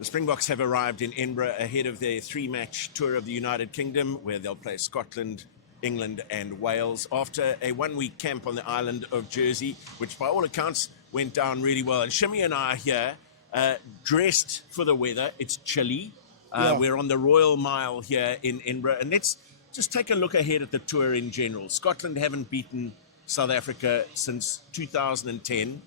The Springboks have arrived in Edinburgh ahead of their three-match tour of the United Kingdom, where they'll play Scotland, England and Wales after a one-week camp on the island of Jersey, which by all accounts went down really well. And Shimmi and I are here, dressed for the weather. It's chilly. We're on the Royal Mile here in Edinburgh. And let's just take a look ahead at the tour in general. Scotland haven't beaten South Africa since 2010.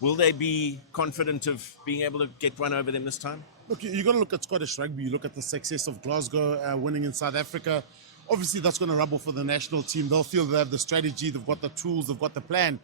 Will they be confident of being able to get one over them this time? Look, you've got to look at Scottish rugby. You look at the success of Glasgow winning in South Africa. Obviously, that's going to rub off for the national team. They'll feel they have the strategy, they've got the tools, they've got the plan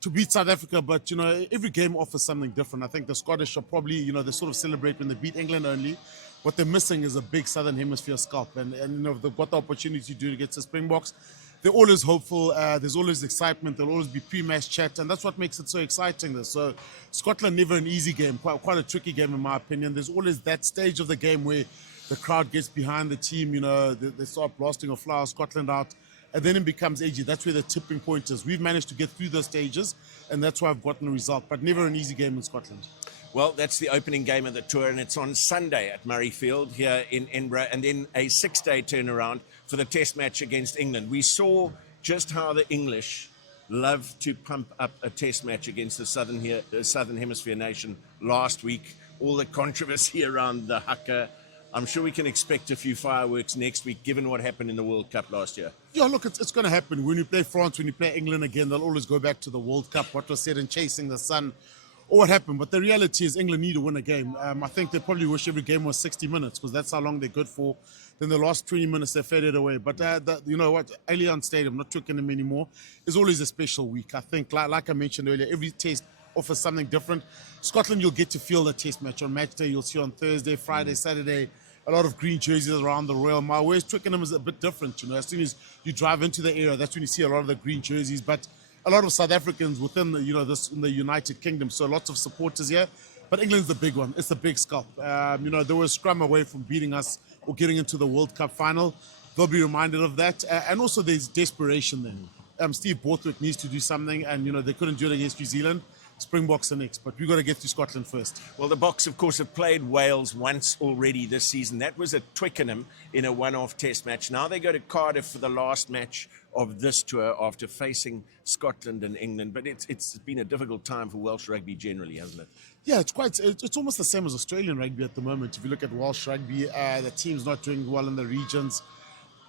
to beat South Africa. But, you know, every game offers something different. I think the Scottish are probably, you know, they sort of celebrate when they beat England only. What they're missing is a big Southern Hemisphere scalp. And you know, they've got the opportunity to do it against the Springboks. They're always hopeful. There's always excitement. There'll always be pre-match chat, and that's what makes it so exciting. So Scotland, never an easy game, quite a tricky game in my opinion. There's always that stage of the game where the crowd gets behind the team. You know, they start blasting or flower Scotland out, and then it becomes edgy. That's where the tipping point is. We've managed to get through those stages, and that's why I've gotten a result. But never an easy game in Scotland. Well, that's the opening game of the tour, and it's on Sunday at Murrayfield here in Edinburgh, and then a 6-day turnaround for the test match against England. We saw just how the English love to pump up a test match against the Southern Hemisphere nation last week. All the controversy around the haka. I'm sure we can expect a few fireworks next week, given what happened in the World Cup last year. Yeah, look, it's going to happen. When you play France, when you play England again, they'll always go back to the World Cup, what was said in Chasing the Sun, or what happened. But the reality is England need to win a game. I think they probably wish every game was 60 minutes because that's how long they're good for. Then the last 20 minutes, they faded away. But you know what? Allianz Stadium, not Twickenham anymore, is always a special week. I think, like I mentioned earlier, every test offers something different. Scotland, you'll get to feel the test match. On match day, you'll see on Thursday, Friday, Saturday, a lot of green jerseys around the Royal Mile. Whereas Twickenham is a bit different. You know, as soon as you drive into the area, that's when you see a lot of the green jerseys. But a lot of South Africans within the, you know, this in the United Kingdom, so lots of supporters here. But England's the big one. It's the big scalp. You know, they were a scrum away from beating us or getting into the World Cup final. They'll be reminded of that. And also there's desperation there. Steve Borthwick needs to do something, and, you know, they couldn't do it against New Zealand. Springboks are next, but we've got to get to Scotland first. Well, the Boks, of course, have played Wales once already this season. That was at Twickenham in a one-off test match. Now they go to Cardiff for the last match of this tour after facing Scotland and England. But it's been a difficult time for Welsh rugby generally, hasn't it? Yeah, it's almost the same as Australian rugby at the moment. If you look at Welsh rugby, the team's not doing well in the regions.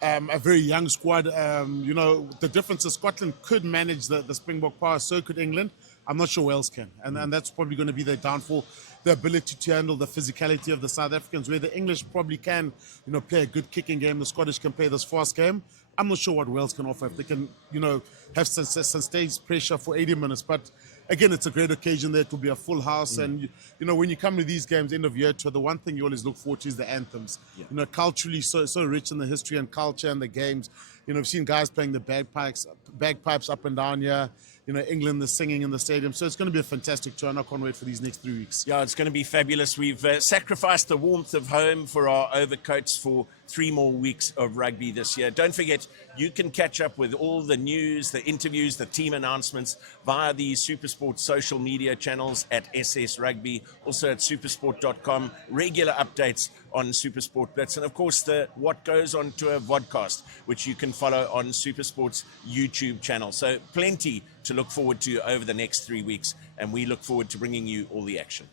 A very young squad. You know, the difference is Scotland could manage the Springbok power, so could England. I'm not sure Wales can, and that's probably going to be their downfall, the ability to handle the physicality of the South Africans, where the English probably can, you know, play a good kicking game, the Scottish can play this fast game. I'm not sure what Wales can offer, if they can, you know, have sustained pressure for 80 minutes. But again, it's a great occasion there. It will be a full house. And, you know, when you come to these games, end of year tour, the one thing you always look forward to is the anthems. You know, culturally so rich in the history and culture and the games. You know, I've seen guys playing the bagpipes up and down here. You know, England is singing in the stadium. So it's going to be a fantastic tour, and I can't wait for these next 3 weeks. Yeah, it's going to be fabulous. We've sacrificed the warmth of home for our overcoats for 3 more weeks of rugby this year. Don't forget, you can catch up with all the news, the interviews, the team announcements via the SuperSport social media channels at SS Rugby, also at supersport.com, regular updates on SuperSport Blitz, and of course the What Goes On Tour vodcast, which you can follow on SuperSport's YouTube channel. So plenty to look forward to over the next 3 weeks, and we look forward to bringing you all the action.